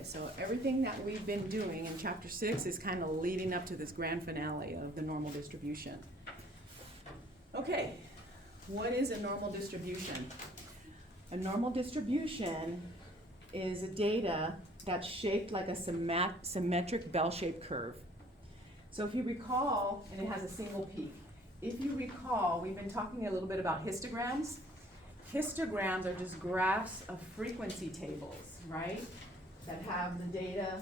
Okay, so everything that we've been doing in chapter 6 is kind of leading up to this grand finale of the normal distribution. Okay, what is a normal distribution? A normal distribution is a data that's shaped like a symmetric bell-shaped curve. So if you recall, and it has a single peak, if you recall, we've been talking a little bit about histograms. Histograms are just graphs of frequency tables, right? That have the data,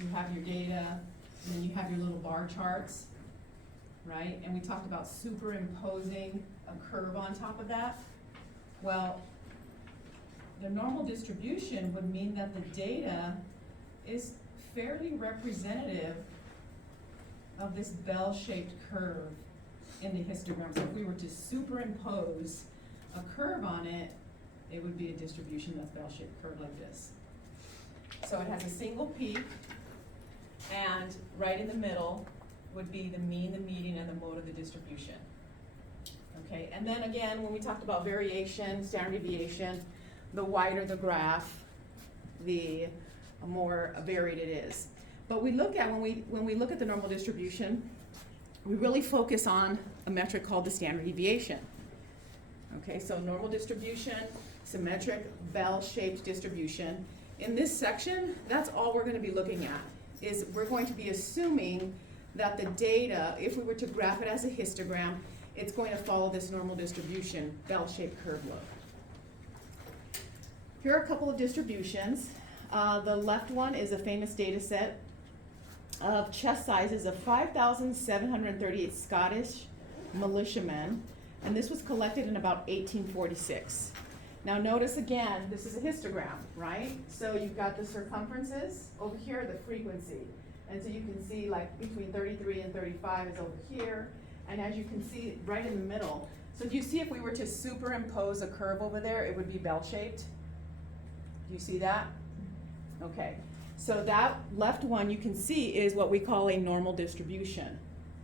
you have your data, and then you have your little bar charts, right? And we talked about superimposing a curve on top of that. Well, the normal distribution would mean that the data is fairly representative of this bell-shaped curve in the histogram. So if we were to superimpose a curve on it, it would be a distribution that's bell-shaped curve like this. So it has a single peak, and right in the middle would be the mean, the median, and the mode of the distribution. Okay, and then again, when we talked about variation, standard deviation, the wider the graph, the more varied it is. But we look at, when we look at the normal distribution, we really focus on a metric called the standard deviation. Okay, so normal distribution, symmetric bell-shaped distribution. In this section, that's all we're going to be looking at, is we're going to be assuming that the data, if we were to graph it as a histogram, it's going to follow this normal distribution, bell-shaped curve look. Here are a couple of distributions. The left one is a famous data set of chest sizes of 5,738 Scottish militiamen, and this was collected in about 1846. Now notice again, this is a histogram, right? So you've got the circumferences over here, the frequency. And so you can see like between 33 and 35 is over here, and as you can see right in the middle. So do you see if we were to superimpose a curve over there, it would be bell-shaped? Do you see that? Okay, so that left one you can see is what we call a normal distribution.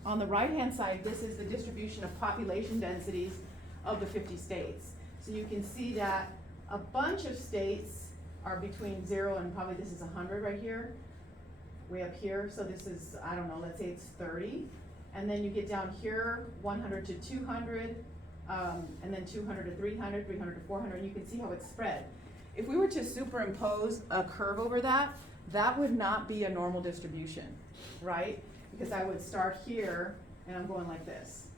On the right-hand side, this is the distribution of population densities of the 50 states. So you can see that a bunch of states are between 0 and probably this is 100 right here, way up here. So this is, I don't know, let's say it's 30. And then you get down here, 100 to 200, and then 200 to 300, 300 to 400, and you can see how it's spread. If we were to superimpose a curve over that, that would not be a normal distribution, right? Because I would start here and I'm going like this,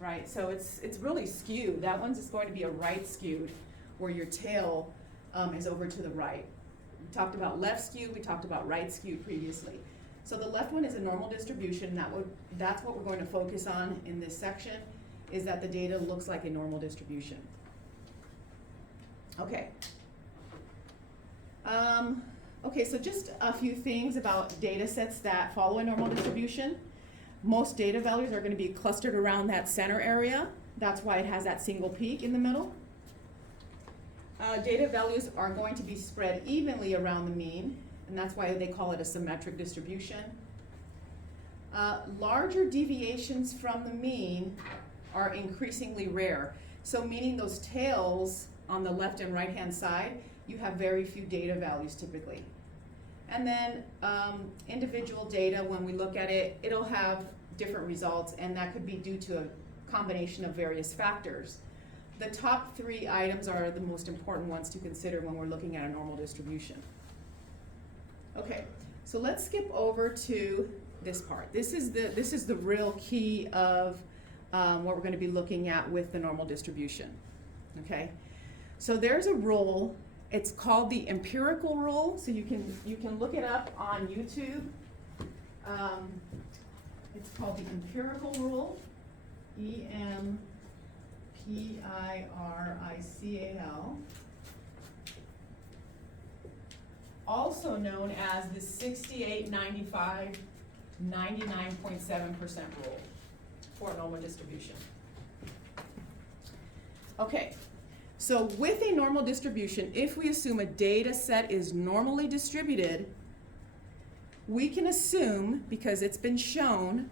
right? So it's really skewed. That one's just going to be a right skewed, where your tail is over to the right. We talked about left skewed, we talked about right skewed previously. So the left one is a normal distribution. That's what we're going to focus on in this section, is that the data looks like a normal distribution. Okay. Okay, so just a few things about data sets that follow a normal distribution. Most data values are going to be clustered around that center area. That's why it has that single peak in the middle. Data values are going to be spread evenly around the mean, and that's why they call it a symmetric distribution. Larger deviations from the mean are increasingly rare. So meaning those tails on the left and right hand side, you have very few data values typically. And then individual data, when we look at it, it'll have different results, and that could be due to a combination of various factors. The top 3 items are the most important ones to consider when we're looking at a normal distribution. Okay, so let's skip over to this part. This is the real key of what we're going to be looking at with the normal distribution. Okay, so there's a rule. It's called the empirical rule. So you can look it up on YouTube. It's called the empirical rule, EMPIRICAL. Also known as the 68-95 99.7% rule for a normal distribution. Okay, so with a normal distribution, if we assume a data set is normally distributed, we can assume, because it's been shown,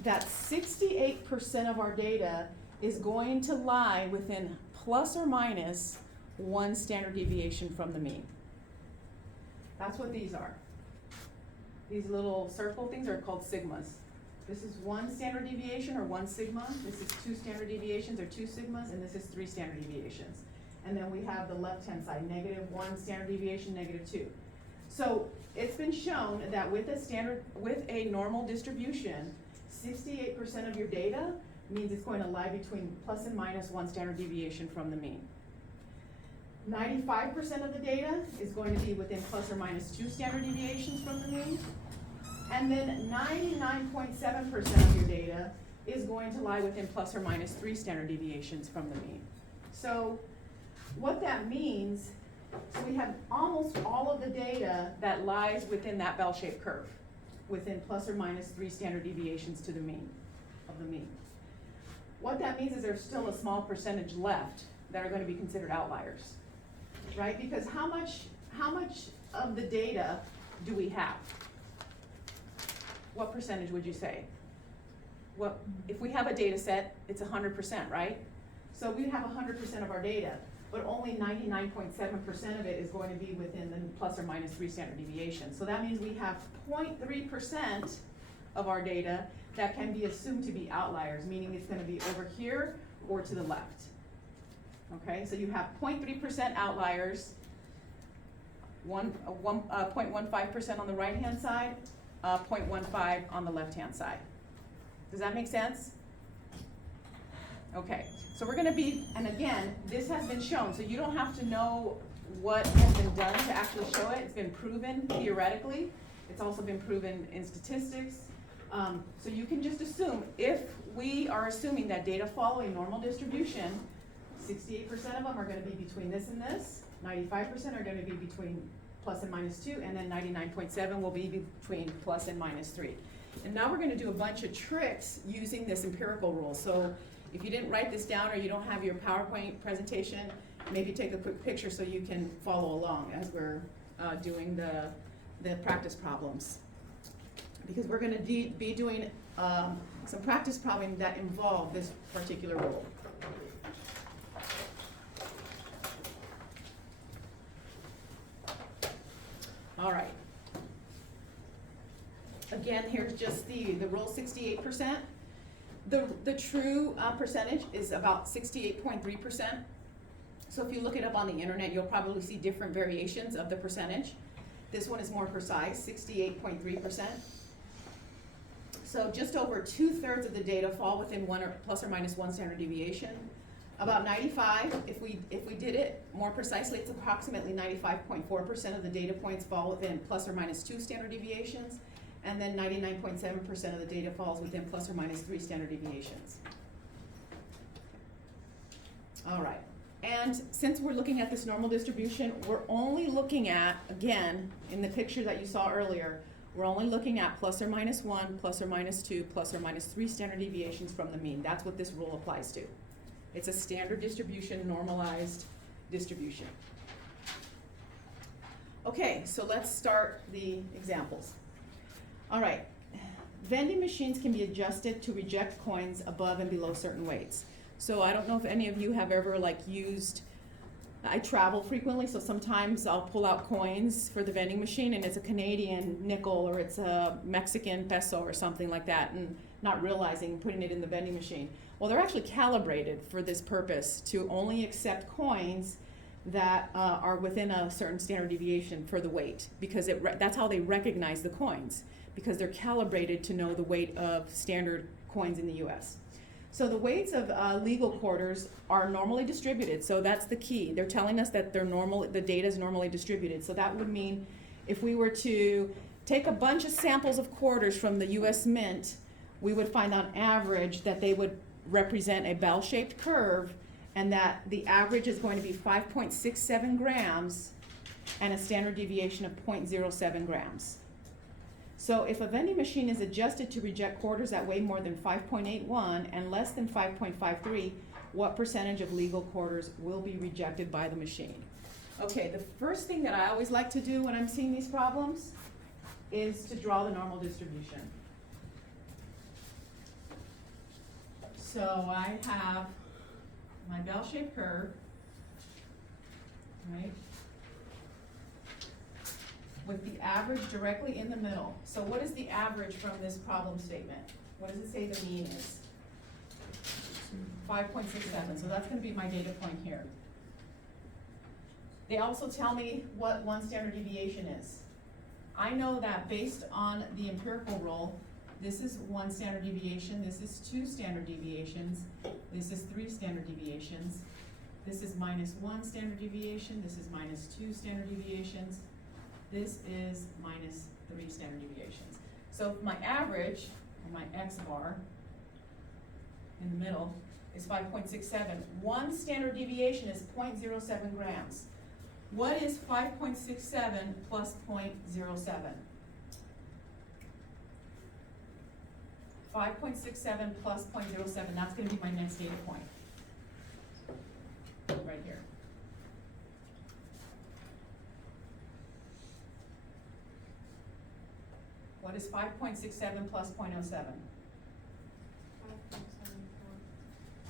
that 68% of our data is going to lie within plus or minus 1 standard deviation from the mean. That's what these are. These little circle things are called sigmas. This is 1 standard deviation or 1 sigma. This is 2 standard deviations or 2 sigmas, and this is 3 standard deviations. And then we have the left-hand side, -1 standard deviation, -2. So it's been shown that with a normal distribution, 68% of your data means it's going to lie between plus and minus 1 standard deviation from the mean. 95% of the data is going to be within plus or minus 2 standard deviations from the mean. And then 99.7% of your data is going to lie within plus or minus 3 standard deviations from the mean. So what that means, so we have almost all of the data that lies within that bell-shaped curve, within plus or minus 3 standard deviations to the mean, of the mean. What that means is there's still a small percentage left that are going to be considered outliers, right? Because how much of the data do we have? What percentage would you say? What, if we have a data set, it's 100%, right? So we have 100% of our data, but only 99.7% of it is going to be within the plus or minus 3 standard deviations. So that means we have 0.3% of our data that can be assumed to be outliers, meaning it's going to be over here or to the left. Okay, so you have 0.3% outliers, 0.15% on the right-hand side, 0.15 on the left-hand side. Does that make sense? Okay, so we're going to be, and again, this has been shown, so you don't have to know what has been done to actually show it. It's been proven theoretically. It's also been proven in statistics. So you can just assume, if we are assuming that data follow a normal distribution, 68% of them are going to be between this and this, 95% are going to be between plus and minus 2, and then 99.7 will be between plus and minus 3. And now we're going to do a bunch of tricks using this empirical rule. So if you didn't write this down or you don't have your PowerPoint presentation, maybe take a quick picture so you can follow along as we're doing the practice problems. Because we're going to be doing some practice problems that involve this particular rule. All right. Again, here's just the rule 68%. The true percentage is about 68.3%. So if you look it up on the internet, you'll probably see different variations of the percentage. This one is more precise, 68.3%. So just over 2/3 of the data fall within plus or minus 1 standard deviation. About 95, if we did it more precisely, it's approximately 95.4% of the data points fall within plus or minus 2 standard deviations, and then 99.7% of the data falls within plus or minus 3 standard deviations. All right, and since we're looking at this normal distribution, we're only looking at, again, in the picture that you saw earlier, we're only looking at plus or minus 1, plus or minus 2, plus or minus 3 standard deviations from the mean. That's what this rule applies to. It's a standard distribution, normalized distribution. Okay, so let's start the examples. All right, vending machines can be adjusted to reject coins above and below certain weights. So I don't know if any of you have ever I travel frequently, so sometimes I'll pull out coins for the vending machine and it's a Canadian nickel or it's a Mexican peso or something like that, and not realizing putting it in the vending machine. Well, they're actually calibrated for this purpose to only accept coins that are within a certain standard deviation for the weight, because that's how they recognize the coins, because they're calibrated to know the weight of standard coins in the US. So the weights of legal quarters are normally distributed, so that's the key. They're telling us that the data is normally distributed. So that would mean if we were to take a bunch of samples of quarters from the US Mint, we would find on average that they would represent a bell-shaped curve, and that the average is going to be 5.67 grams and a standard deviation of 0.07 grams. So if a vending machine is adjusted to reject quarters that weigh more than 5.81 and less than 5.53, what percentage of legal quarters will be rejected by the machine? Okay, the first thing that I always like to do when I'm seeing these problems is to draw the normal distribution. So I have my bell-shaped curve, right? with the average directly in the middle. So what is the average from this problem statement? What does it say the mean is? 5.67, so that's gonna be my data point here. They also tell me what one standard deviation is. I know that based on the empirical rule, this is one standard deviation, this is two standard deviations, this is three standard deviations, this is -1 standard deviation, this is -2 standard deviations, this is -3 standard deviations. So my average, or my X bar, in the middle, is 5.67. One standard deviation is 0.07 grams. What is 5.67 plus 0.07? 5.67 plus 0.07, that's gonna be my next data point. Right here. What is 5.67 plus 0.07?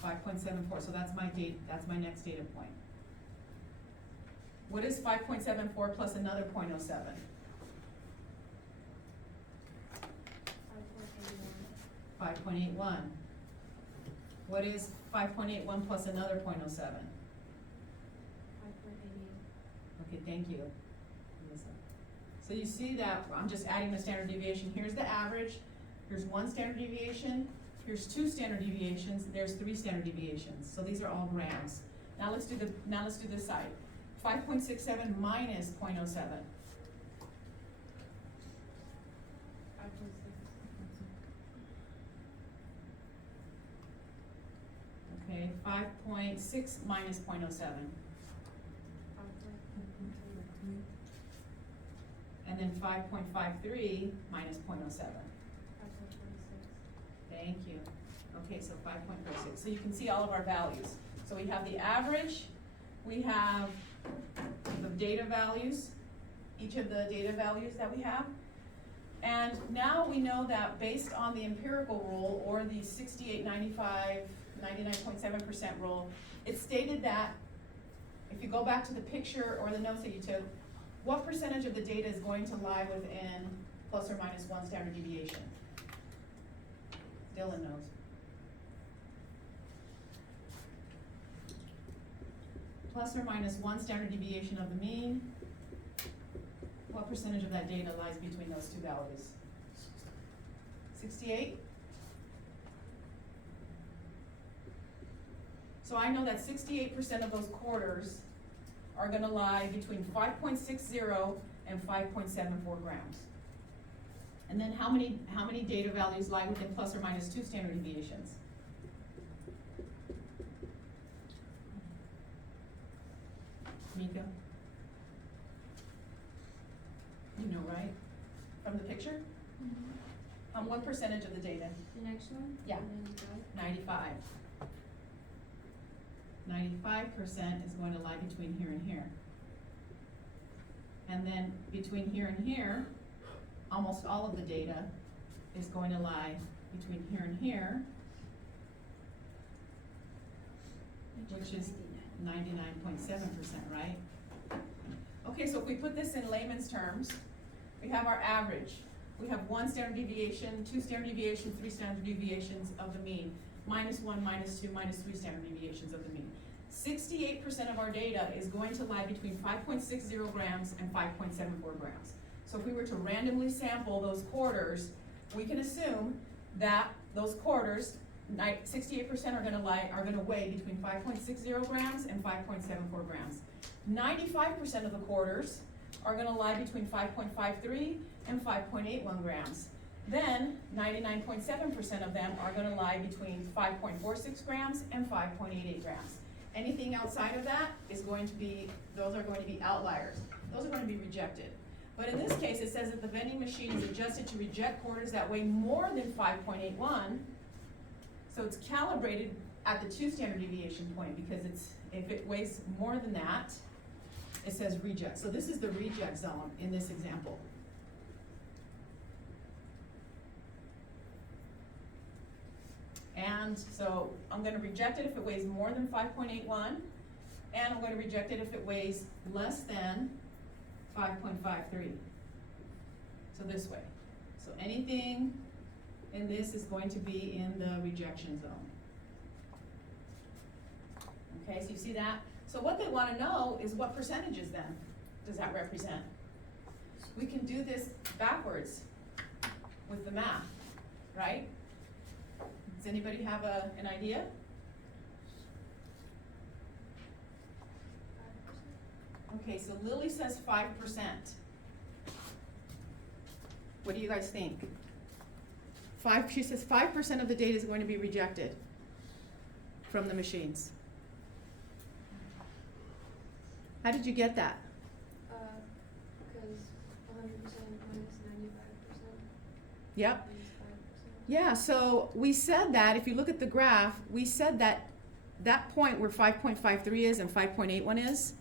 5.74, so that's my next data point. What is 5.74 plus another 0.07? 5.81. What is 5.81 plus another 0.07? 5.88. Okay, thank you. So you see that I'm just adding the standard deviation. Here's the average, here's one standard deviation, here's two standard deviations, there's three standard deviations. So these are all grams. Now let's do this side. 5.67 minus 0.07. Okay, 5.6 minus 0.07. And then 5.53 minus 0.07. Thank you. Okay, so 5.46. So you can see all of our values. So we have the average, we have the data values, each of the data values that we have. And now we know that based on the empirical rule, or the 68, 95, 99.7% rule, it stated that if you go back to the picture or the notes that you took, what percentage of the data is going to lie within plus or minus one standard deviation? Dylan knows. Plus or minus one standard deviation of the mean. What percentage of that data lies between those two values? 68? So I know that 68% of those quarters are gonna lie between 5.60 and 5.74 grams. And then how many data values lie within plus or minus two standard deviations? Mika? You know, right? From the picture? Mm-hmm. What percentage of the data? The next one? Yeah. 95. 95% is going to lie between here and here. And then between here and here, almost all of the data is going to lie between here and here, which is 99.7%, right? Okay, so if we put this in layman's terms, we have our average. We have one standard deviation, two standard deviations, three standard deviations of the mean, -1, -2, -3 standard deviations of the mean. 68% of our data is going to lie between 5.60 grams and 5.74 grams. So if we were to randomly sample those quarters, we can assume that those quarters, 68% are gonna weigh between 5.60 grams and 5.74 grams. 95% of the quarters are gonna lie between 5.53 and 5.81 grams. Then 99.7% of them are gonna lie between 5.46 grams and 5.88 grams. Anything outside of that is going to be, those are going to be outliers. Those are going to be rejected. But in this case, it says that the vending machine is adjusted to reject quarters that weigh more than 5.81. So it's calibrated at the 2 standard deviation point, because if it weighs more than that, it says reject. So this is the reject zone in this example. And so I'm going to reject it if it weighs more than 5.81, and I'm going to reject it if it weighs less than 5.53. So this way. So anything in this is going to be in the rejection zone. Okay, so you see that? So what they want to know is what percentages then does that represent? We can do this backwards with the math, right? Does anybody have an idea? Okay, so Lily says 5%. What do you guys think? She says 5% of the data is going to be rejected from the machines. How did you get that? Because 100% minus 95%. Yep. Minus 5%. Yeah, so we said that, if you look at the graph, we said that that point where 5.53 is and 5.81 is,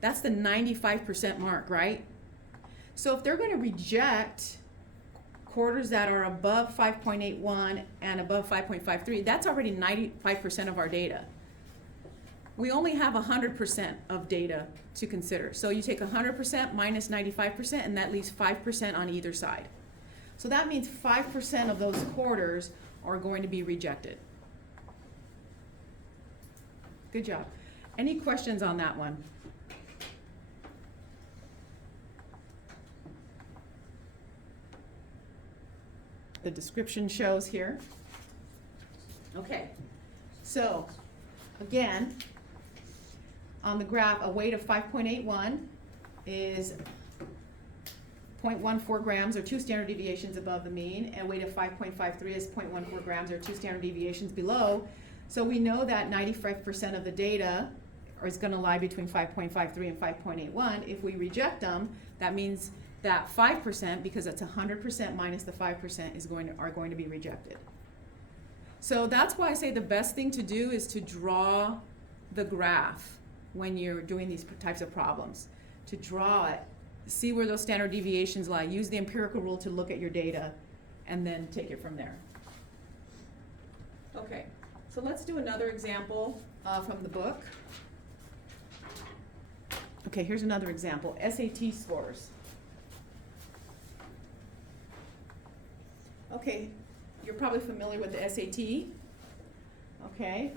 that's the 95% mark, right? So if they're going to reject quarters that are above 5.81 and above 5.53, that's already 95% of our data. We only have 100% of data to consider. So you take 100% minus 95%, and that leaves 5% on either side. So that means 5% of those quarters are going to be rejected. Good job. Any questions on that one? The description shows here. Okay, so again, on the graph, a weight of 5.81 is 0.14 grams or 2 standard deviations above the mean, and weight of 5.53 is 0.14 grams or 2 standard deviations below. So we know that 95% of the data is going to lie between 5.53 and 5.81. If we reject them, that means that 5%, because it's 100% minus the 5%, are going to be rejected. So that's why I say the best thing to do is to draw the graph when you're doing these types of problems. To draw it, see where those standard deviations lie, use the empirical rule to look at your data, and then take it from there. Okay, so let's do another example from the book. Okay, here's another example, SAT scores. Okay, you're probably familiar with the SAT. Okay,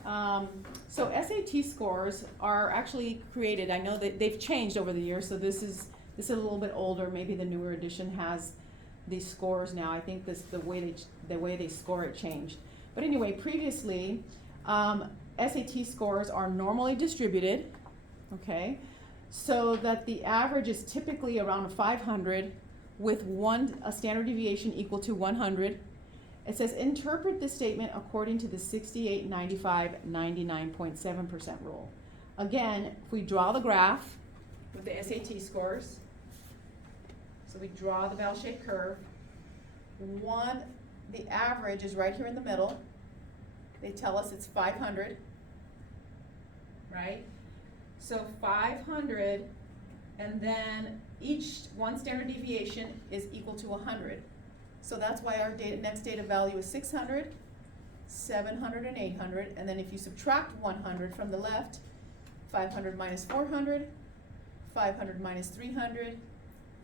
so SAT scores are actually created. I know that they've changed over the years, so this is a little bit older. Maybe the newer edition has these scores now. I think the way they score it changed. But anyway, previously, SAT scores are normally distributed. Okay, so that the average is typically around 500. With a standard deviation equal to 100. It says interpret this statement according to the 68, 95, 99.7% rule. Again, if we draw the graph with the SAT scores, so we draw the bell-shaped curve, the average is right here in the middle. They tell us it's 500, right? So 500, and then each one standard deviation is equal to 100. So that's why our next data value is 600, 700, and 800. And then if you subtract 100 from the left, 500 minus 400, 500 minus 300,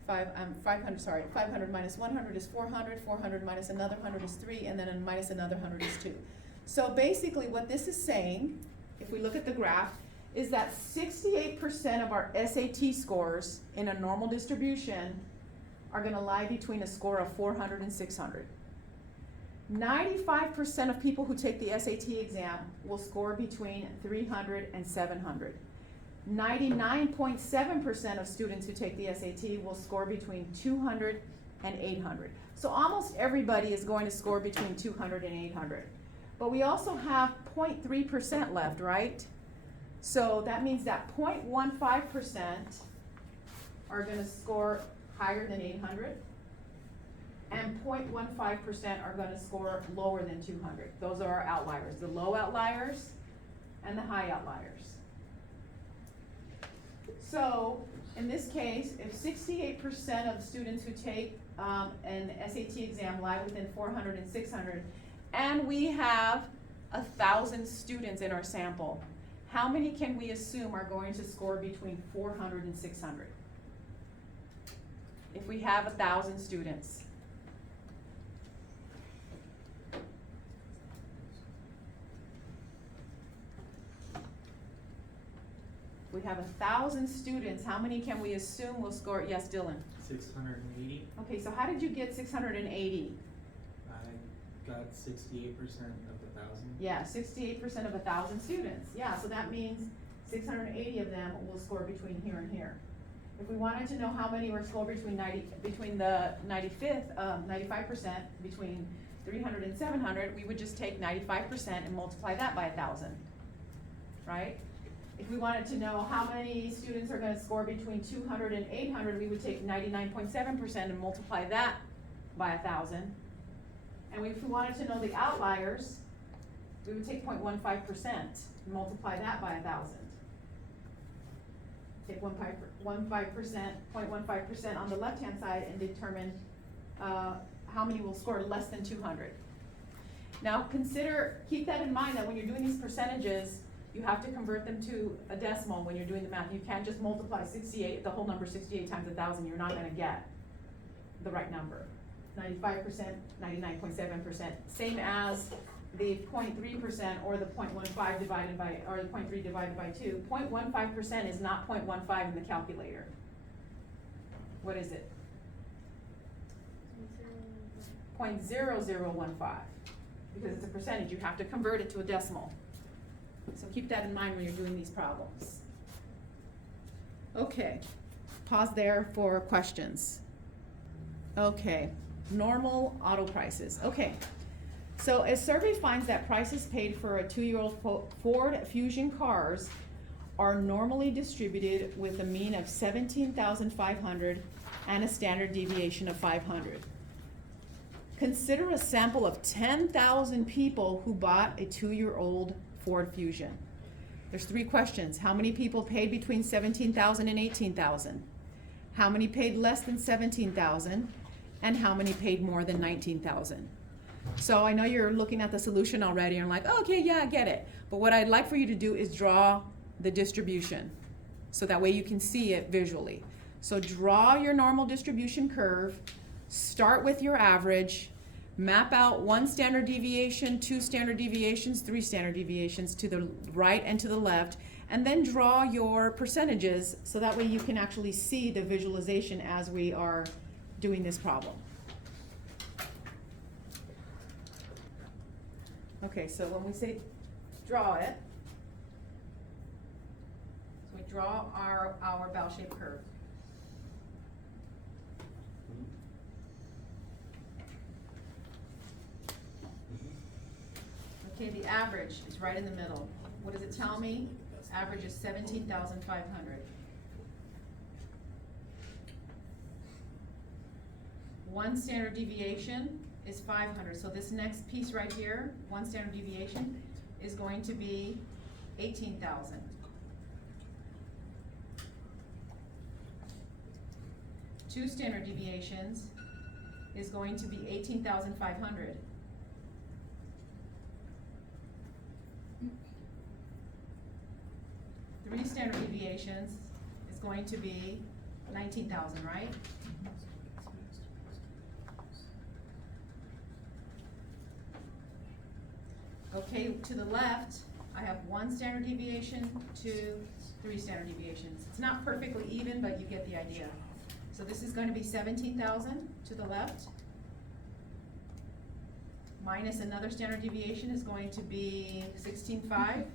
500 minus 100 is 400, 400 minus another 100 is 3, and then minus another 100 is 2. So basically what this is saying, if we look at the graph, is that 68% of our SAT scores in a normal distribution are going to lie between a score of 400 and 600. 95% of people who take the SAT exam will score between 300 and 700. 99.7% of students who take the SAT will score between 200 and 800. So almost everybody is going to score between 200 and 800. But we also have 0.3% left, right? So that means that 0.15% are going to score higher than 800, and 0.15% are going to score lower than 200. Those are our outliers, the low outliers and the high outliers. So in this case, if 68% of students who take an SAT exam lie within 400 and 600, and we have 1,000 students in our sample, how many can we assume are going to score between 400 and 600? if we have 1,000 students? We have 1,000 students, how many can we assume will score? Yes, Dylan? 680. Okay, so how did you get 680? I got 68% of the 1,000. Yeah, 68% of 1,000 students. Yeah, so that means 680 of them will score between here and here. If we wanted to know how many were scored between the 95% between 300 and 700, we would just take 95% and multiply that by 1,000, right? If we wanted to know how many students are gonna score between 200 and 800, we would take 99.7% and multiply that by 1,000. And if we wanted to know the outliers, we would take 0.15% and multiply that by 1,000. Take 0.15% on the left-hand side and determine how many will score less than 200. Now keep that in mind that when you're doing these percentages, you have to convert them to a decimal when you're doing the math. You can't just multiply 68, the whole number 68 times 1,000, you're not gonna get the right number. 95%, 99.7%, same as the 0.3% or the 0.15 divided by, or the 0.3 divided by 2. 0.15% is not 0.15 in the calculator. What is it? 0.0015, because it's a percentage, you have to convert it to a decimal. So keep that in mind when you're doing these problems. Okay, pause there for questions. Okay, normal auto prices. Okay, so a survey finds that prices paid for a 2-year-old Ford Fusion cars are normally distributed with a mean of 17,500 and a standard deviation of 500. Consider a sample of 10,000 people who bought a 2-year-old Ford Fusion. There's 3 questions. How many people paid between 17,000 and 18,000? How many paid less than 17,000? And how many paid more than 19,000? So I know you're looking at the solution already and like, oh, okay, yeah, I get it. But what I'd like for you to do is draw the distribution, so that way you can see it visually. So draw your normal distribution curve, start with your average, map out 1 standard deviation, 2 standard deviations, 3 standard deviations to the right and to the left, and then draw your percentages so that way you can actually see the visualization as we are doing this problem. Okay, so when we say draw it, so we draw our bell-shaped curve. Okay, the average is right in the middle. What does it tell me? Average is 17,500. 1 standard deviation is 500. So this next piece right here, 1 standard deviation, is going to be 18,000. 2 standard deviations is going to be 18,500. 3 standard deviations is going to be 19,000, right? Okay, to the left, I have 1 standard deviation, 2, 3 standard deviations. It's not perfectly even, but you get the idea. So this is going to be 17,000 to the left, minus another standard deviation is going to be 16,500.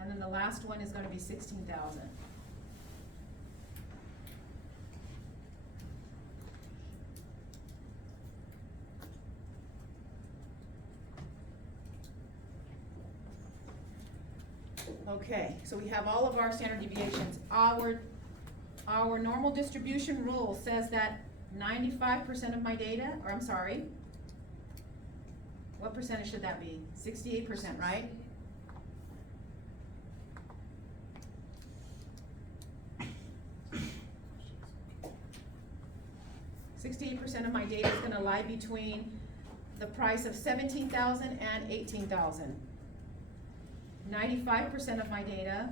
And then the last one is going to be 16,000. Okay, so we have all of our standard deviations. Our normal distribution rule says that 95% of my data, or I'm sorry, what percentage should that be? 68%, right? 68% of my data is gonna lie between the price of 17,000 and 18,000. 95% of my data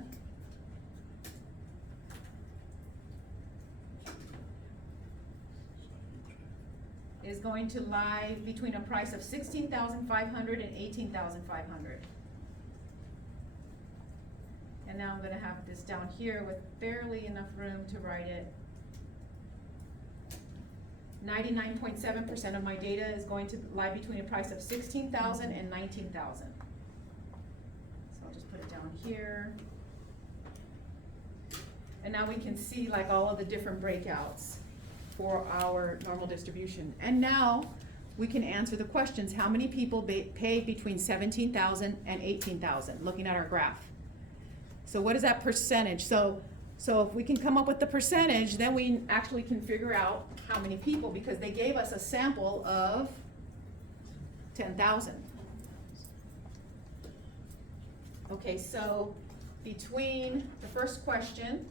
is going to lie between a price of 16,500 and 18,500. And now I'm gonna have this down here with barely enough room to write it. 99.7% of my data is going to lie between a price of 16,000 and 19,000. So I'll just put it down here. And now we can see like all of the different breakouts for our normal distribution. And now we can answer the questions. How many people pay between 17,000 and 18,000, looking at our graph? So what is that percentage? So if we can come up with the percentage, then we actually can figure out how many people, because they gave us a sample of 10,000. Okay, so between the first question,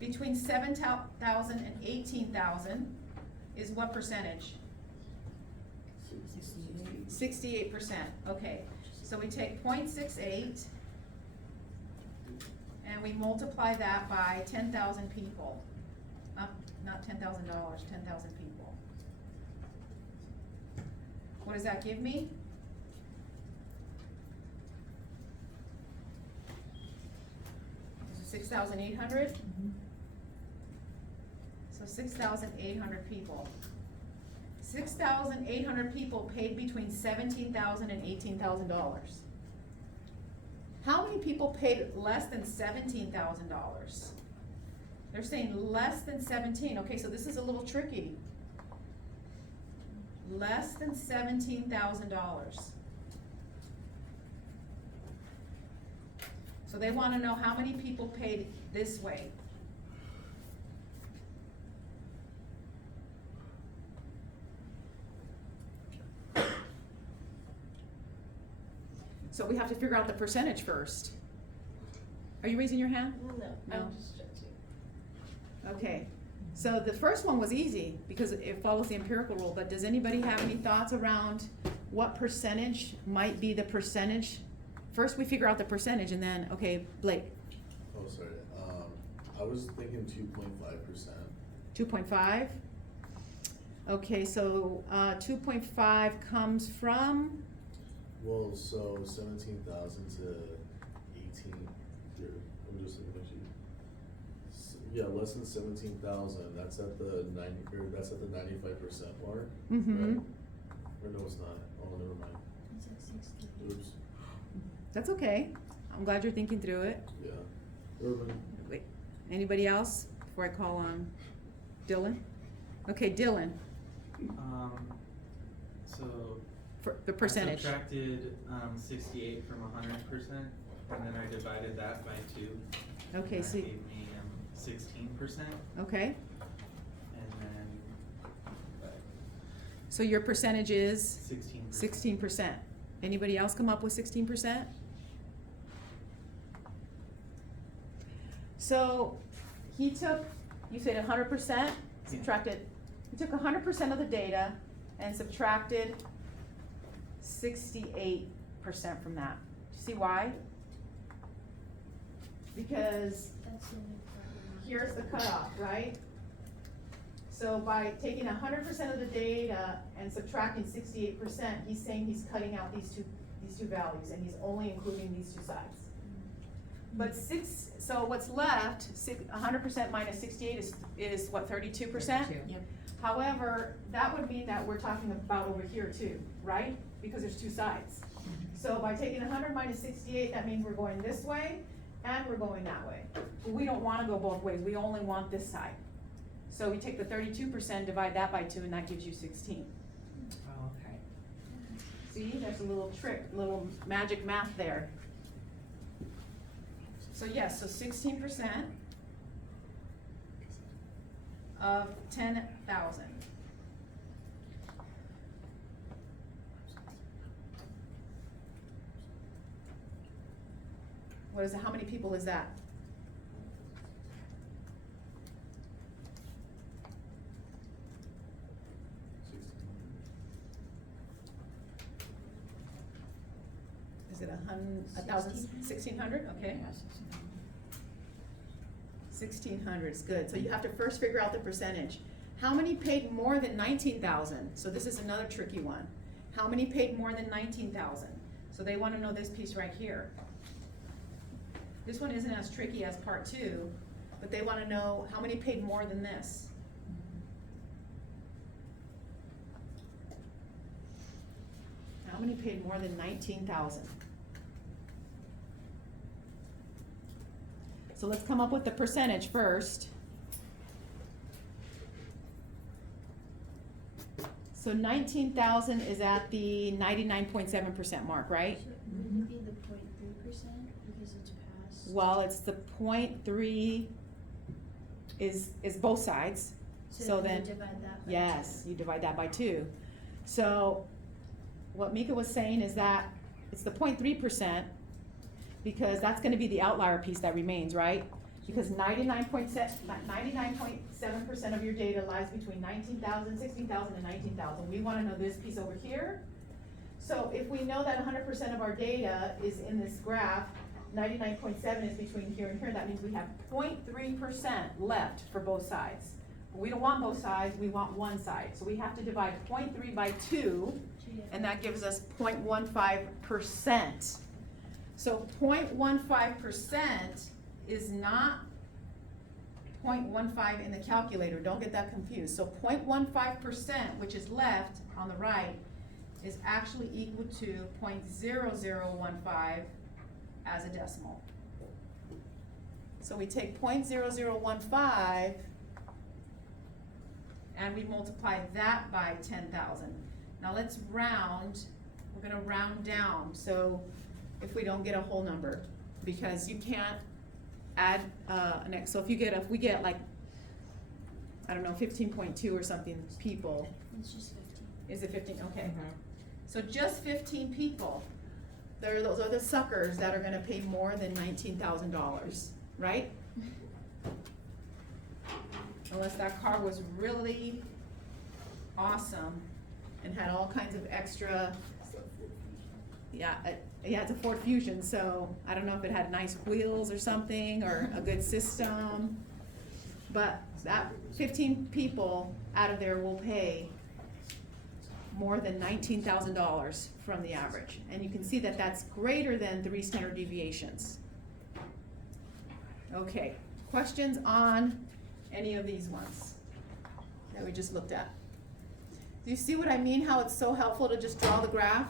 between 7,000 and 18,000 is what percentage? 68%. Okay, so we take 0.68 and we multiply that by 10,000 people. Not $10,000, 10,000 people. What does that give me? Is it 6,800? So 6,800 people. 6,800 people paid between $17,000 and $18,000. How many people paid less than $17,000? They're saying less than 17. Okay, so this is a little tricky. Less than $17,000. So they want to know how many people paid this way. So we have to figure out the percentage first. Are you raising your hand? No, No. I'm just judging. Okay, so the first one was easy because it follows the empirical rule, but does anybody have any thoughts around what percentage might be the percentage? First we figure out the percentage and then, okay, Blake. Oh, sorry, I was thinking 2.5%. 2.5? Okay, so 2.5 comes from? Well, so 17,000 to 18, here, I'm just looking at you. Yeah, less than 17,000, that's at the 95% mark, Mm-hmm. right? Or no, it's not, oh, never mind. It's like 60. Oops, That's okay. I'm glad you're thinking through it. yeah. Urban, Wait, anybody else before I call on Dylan? Okay, Dylan, So. for the percentage. I subtracted, 68 from 100%, and then I divided that by 2. Okay, and so, that gave me, 16%, okay, and then, so your percentage is 16%. 16%. Anybody else come up with 16%? So he took, you said 100%, subtracted, he took 100% of the data and subtracted 68% from that. See why? Because That's the only part. here's the cutoff, right? So by taking 100% of the data and subtracting 68%, he's saying he's cutting out these two values, and he's only including these two sides. But so what's left, 100% minus 68 is what, 32%? Yep. However, that would mean that we're talking about over here too, right? Because there's two sides. So by taking 100 minus 68, that means we're going this way and we're going that way. But we don't wanna go both ways, we only want this side. So we take the 32%, divide that by 2, and that gives you 16. Oh, okay. See, there's a little trick, little magic math there. So yes, so 16% of 10,000. What is it, how many people is that? is it 1,600, okay? 1,600 is good, so you have to first figure out the percentage. How many paid more than 19,000? So this is another tricky one. How many paid more than 19,000? So they wanna know this piece right here. This one isn't as tricky as part 2, but they wanna know how many paid more than this. How many paid more than 19,000? So let's come up with the percentage first. So 19,000 is at the 99.7% mark, right? So wouldn't it be the 0.3% because it's past? Well, it's the 0.3 is both sides. So then, you divide that by yes, 2. you divide that by 2. So what Mika was saying is that it's the 0.3% because that's gonna be the outlier piece that remains, right? Because 99.7% of your data lies between 19,000, 16,000, and 19,000. We wanna know this piece over here. So if we know that 100% of our data is in this graph, 99.7 is between here and here, that means we have 0.3% left for both sides. But we don't want both sides, we want one side. So we have to divide 0.3 by 2, and that gives us 0.15%. So 0.15% is not 0.15 in the calculator, don't get that confused. So 0.15%, which is left on the right, is actually equal to 0.0015 as a decimal. So we take 0.0015 and we multiply that by 10,000. Now let's round, we're gonna round down, so if we don't get a whole number, because you can't add so if we get like, I don't know, 15.2 or something people. It's just 15. Is it 15? Okay. So just 15 people. Those are the suckers that are gonna pay more than $19,000, right? Unless that car was really awesome and had all kinds of extra, yeah, it's a Ford Fusion, so I don't know if it had nice wheels or something, or a good system. But that 15 people out of there will pay more than $19,000 from the average. And you can see that that's greater than 3 standard deviations. Okay, questions on any of these ones that we just looked at? Do you see what I mean, how it's so helpful to just draw the graph?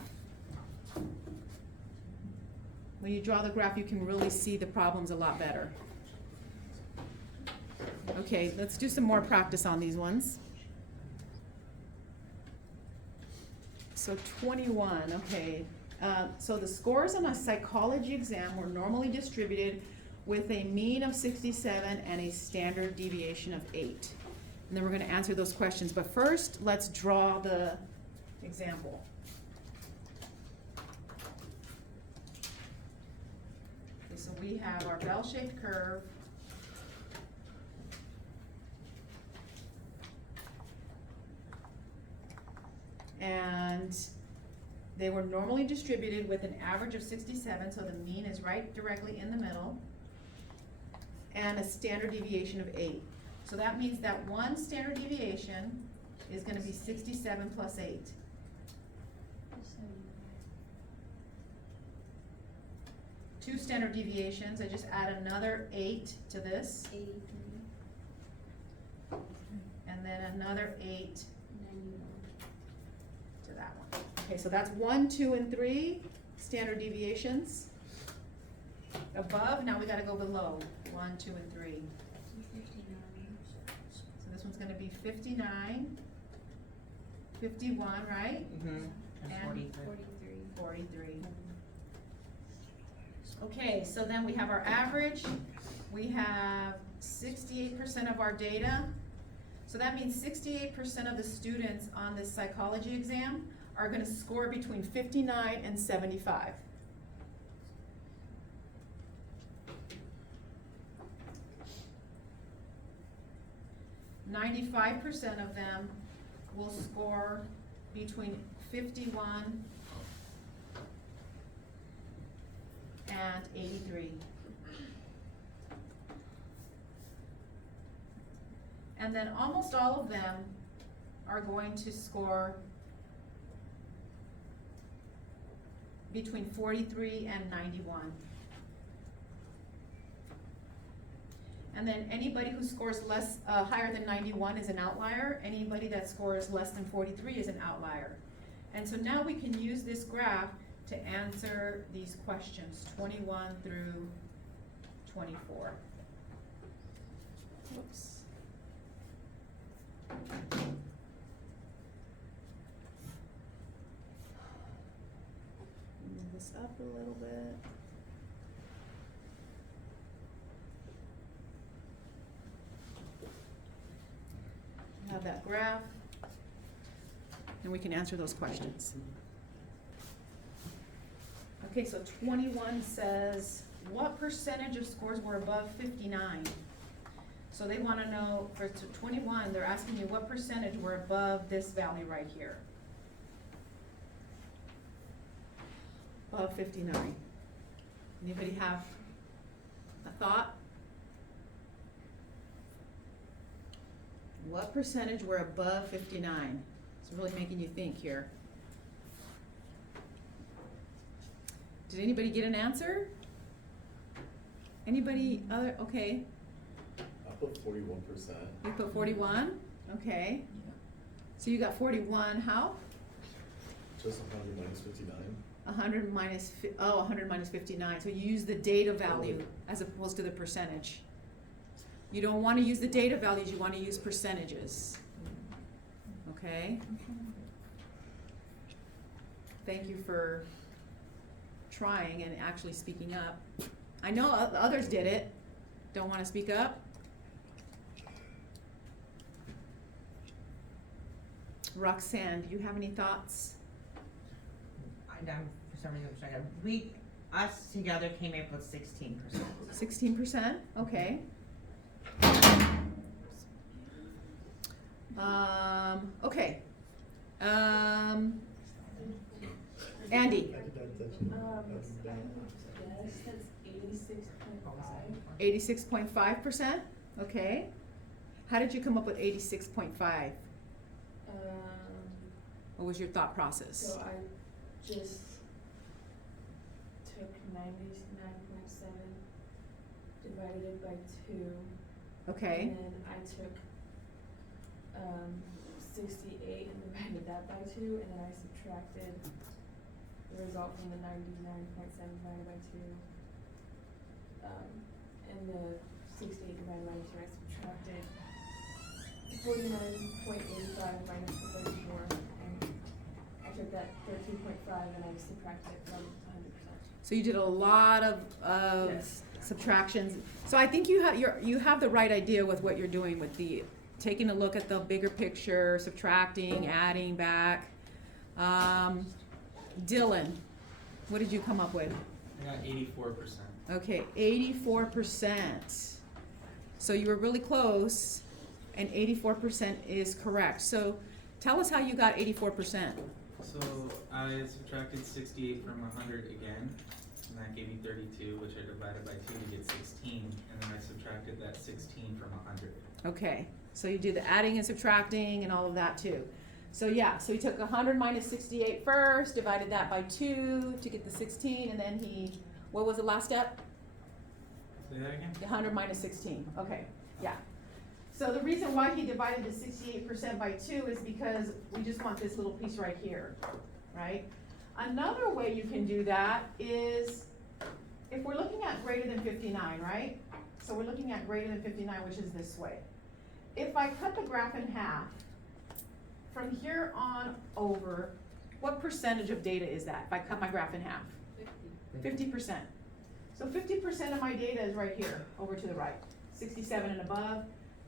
When you draw the graph, you can really see the problems a lot better. Okay, let's do some more practice on these ones. So 21, okay. So the scores on a psychology exam were normally distributed with a mean of 67 and a standard deviation of 8. And then we're gonna answer those questions, but first, let's draw the example. Okay, so we have our bell-shaped curve. And they were normally distributed with an average of 67, so the mean is right directly in the middle, and a standard deviation of 8. So that means that one standard deviation is gonna be 67 plus 8. Two standard deviations, I just add another 8 to this, 83, and then another 8 91. to that one. Okay, so that's 1, 2, and 3 standard deviations. Above, now we gotta go below, 1, 2, and 3. 59. So this one's gonna be 59, 51, right? Mm-hmm. And 43. 43. Okay, so then we have our average, we have 68% of our data. So that means 68% of the students on this psychology exam are gonna score between 59 and 75. %95 of them will score between 51 and 83. And then almost all of them are going to score between 43 and 91. And then anybody who scores less, higher than 91 is an outlier. Anybody that scores less than 43 is an outlier. And so now we can use this graph to answer these questions, 21 through 24. Whoops. Move this up a little bit. Have that graph, and we can answer those questions. Okay, so 21 says, what percentage of scores were above 59? So they want to know, for 21, they're asking you what percentage were above this value right here. Above 59. Anybody have a thought? What percentage were above 59? It's really making you think here. Did anybody get an answer? Anybody other, okay. I put 41%. You put 41, okay. So you got 41, how? Just 100 minus 59. 100 minus, 100 minus 59. So you use the data value as opposed to the percentage. You don't want to use the data values, you want to use percentages. Okay? Thank you for trying and actually speaking up. I know others did it. Don't want to speak up? Roxanne, do you have any thoughts? I'm for some reason trying to. Us together came up with 16%. 16%? Okay. Okay. Andy. Yes, that's 86.5. 86.5%? Okay. How did you come up with 86.5? What was your thought process? So I just took 99.7, divided it by 2. Okay. And then I took 68 and divided that by 2, and then I subtracted the result from the 99.7 divided by 2. And the 68 divided by 2, I subtracted 49.85 minus the 34, and I took that 13.5 and I subtracted it from 100%. So you did a lot of Yes. subtractions. So I think you have the right idea with what you're doing with the taking a look at the bigger picture, subtracting, adding back. Dylan, what did you come up with? I got 84%. Okay, 84%. So you were really close, and 84% is correct. So tell us how you got 84%. So I subtracted 68 from 100 again, and that gave me 32, which I divided by 2 to get 16, and then I subtracted that 16 from 100. Okay, so you do the adding and subtracting and all of that too. So yeah, so he took 100 minus 68 first, divided that by 2 to get the 16, and then what was the last step? Say that again? 100 minus 16, okay, yeah. So the reason why he divided the 68% by 2 is because we just want this little piece right here, right? Another way you can do that is, if we're looking at greater than 59, right? So we're looking at greater than 59, which is this way. If I cut the graph in half, from here on over, what percentage of data is that if I cut my graph in half? 50%. So 50% of my data is right here, over to the right. 67 and above,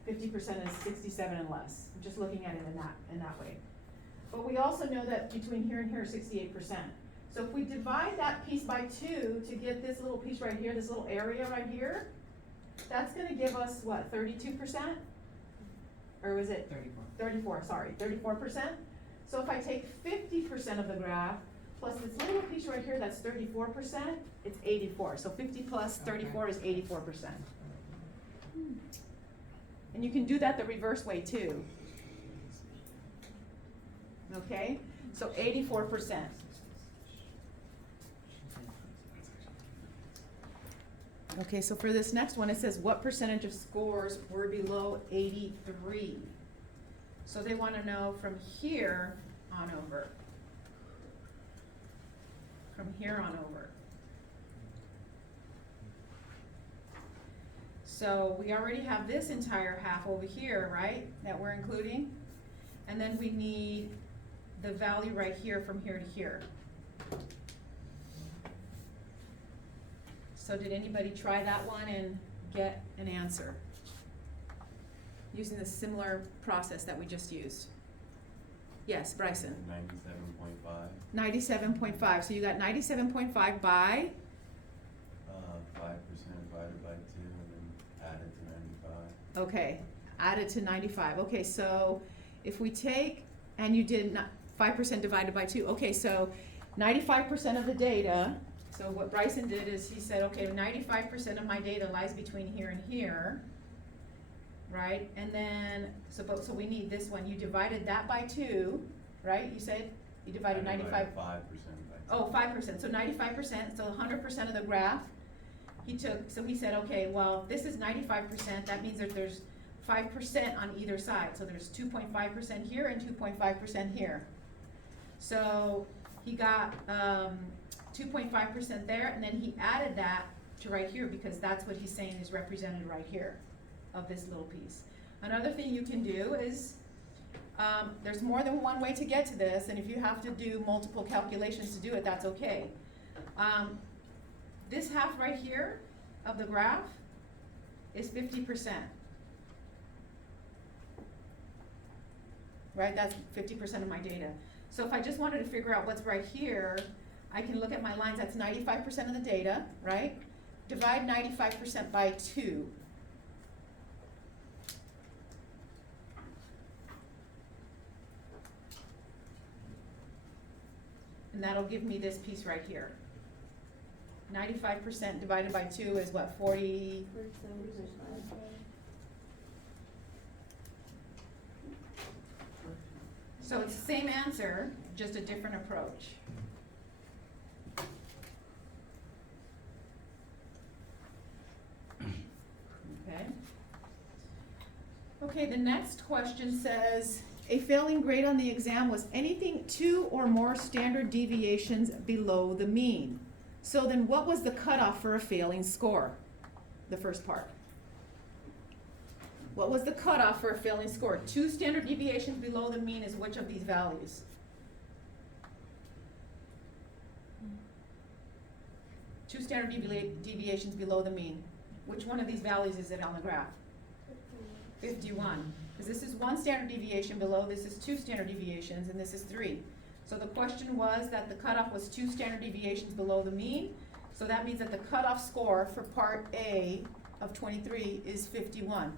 50% is 67 and less. I'm just looking at it in that way. But we also know that between here and here is 68%. So if we divide that piece by 2 to get this little piece right here, this little area right here, that's gonna give us what, 32%? Or was it? 34, sorry, 34%. So if I take 50% of the graph, plus this little piece right here, that's 34%, it's 84. So 50 plus 34 is 84%. And you can do that the reverse way too. Okay, so 84%. Okay, so for this next one, it says what percentage of scores were below 83? So they want to know from here on over. From here on over. So we already have this entire half over here, right, that we're including? And then we need the value right here from here to here. So did anybody try that one and get an answer? Using the similar process that we just used. Yes, Bryson. 97.5. 97.5, so you got 97.5 by, 5% divided by 2 and then added to 95. okay, added to 95. Okay, so if we take, and you did 5% divided by 2. Okay, so 95% of the data, so what Bryson did is he said, okay, 95% of my data lies between here and here, right? And then, so we need this one. You divided that by 2, right? You said you divided 95. 5% by 2. Oh, 5%, so 95%, so 100% of the graph. He took, so he said, okay, well, this is 95%, that means that there's 5% on either side. So there's 2.5% here and 2.5% here. So he got 2.5% there, and then he added that to right here because that's what he's saying is represented right here of this little piece. Another thing you can do is, there's more than one way to get to this, and if you have to do multiple calculations to do it, that's okay. This half right here of the graph is 50%. Right, that's 50% of my data. So if I just wanted to figure out what's right here, I can look at my lines, that's 95% of the data, right? Divide 95% by 2. And that'll give me this piece right here. 95% divided by 2 is what, 40? So it's the same answer, just a different approach. Okay. Okay, the next question says, a failing grade on the exam was anything 2 or more standard deviations below the mean. So then what was the cutoff for a failing score? The first part. What was the cutoff for a failing score? 2 standard deviations below the mean is which of these values? Two standard deviations below the mean. Which one of these values is it on the graph? 51. Because this is 1 standard deviation below, this is 2 standard deviations, and this is 3. So the question was that the cutoff was 2 standard deviations below the mean. So that means that the cutoff score for part A of 23 is 51.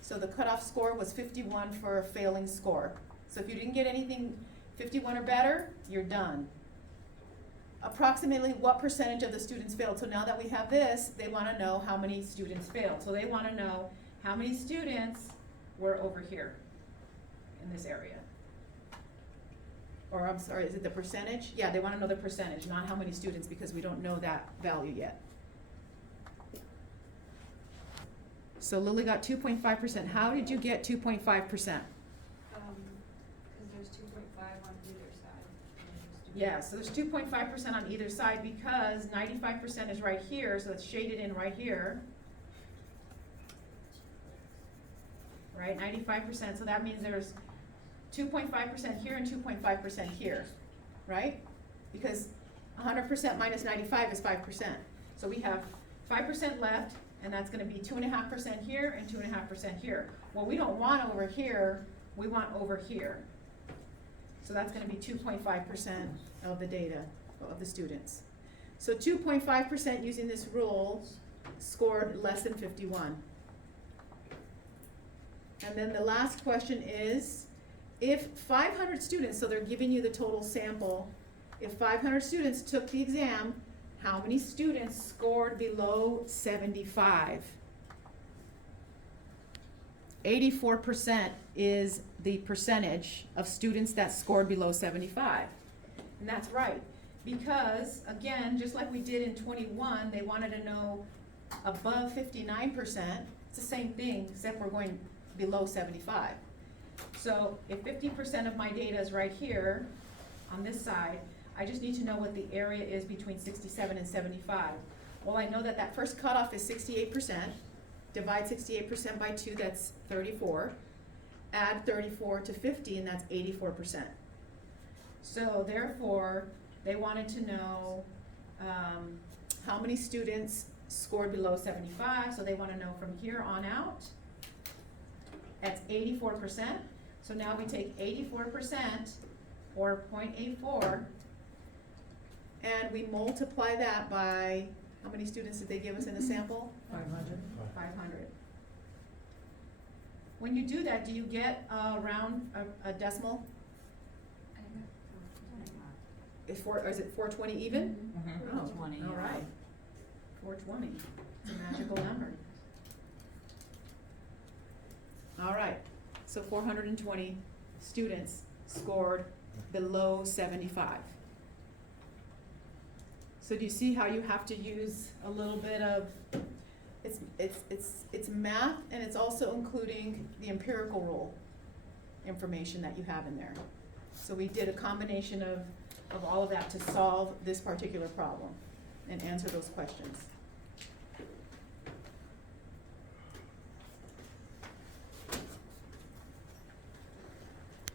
So the cutoff score was 51 for a failing score. So if you didn't get anything 51 or better, you're done. Approximately what percentage of the students failed? So now that we have this, they want to know how many students failed. So they want to know how many students were over here in this area. Or I'm sorry, is it the percentage? Yeah, they want to know the percentage, not how many students, because we don't know that value yet. So Lily got 2.5%. How did you get 2.5%? Because there's 2.5 on either side. Yeah, so there's 2.5% on either side because 95% is right here, so it's shaded in right here. Right, 95%, so that means there's 2.5% here and 2.5% here, right? Because 100% minus 95 is 5%. So we have 5% left, and that's gonna be 2.5% here and 2.5% here. Well, we don't want over here, we want over here. So that's gonna be 2.5% of the data, of the students. So 2.5% using this rule scored less than 51. And then the last question is, if 500 students, so they're giving you the total sample, if 500 students took the exam, how many students scored below 75? 84% is the percentage of students that scored below 75. And that's right, because again, just like we did in 21, they wanted to know above 59%, it's the same thing, except we're going below 75. So if 50% of my data is right here, on this side, I just need to know what the area is between 67 and 75. Well, I know that that first cutoff is 68%. Divide 68% by 2, that's 34. Add 34 to 50, and that's 84%. So therefore, they wanted to know how many students scored below 75, so they want to know from here on out. That's 84%. So now we take 84%, or 0.84, and we multiply that by, how many students did they give us in the sample? 500. 500. When you do that, do you get around a decimal? Is it 420 even? Mhm. Oh, 420, all you're right. right. 420, it's a magical number. All right, so 420 students scored below 75. So do you see how you have to use a little bit of, it's math, and it's also including the empirical rule information that you have in there. So we did a combination of all of that to solve this particular problem and answer those questions.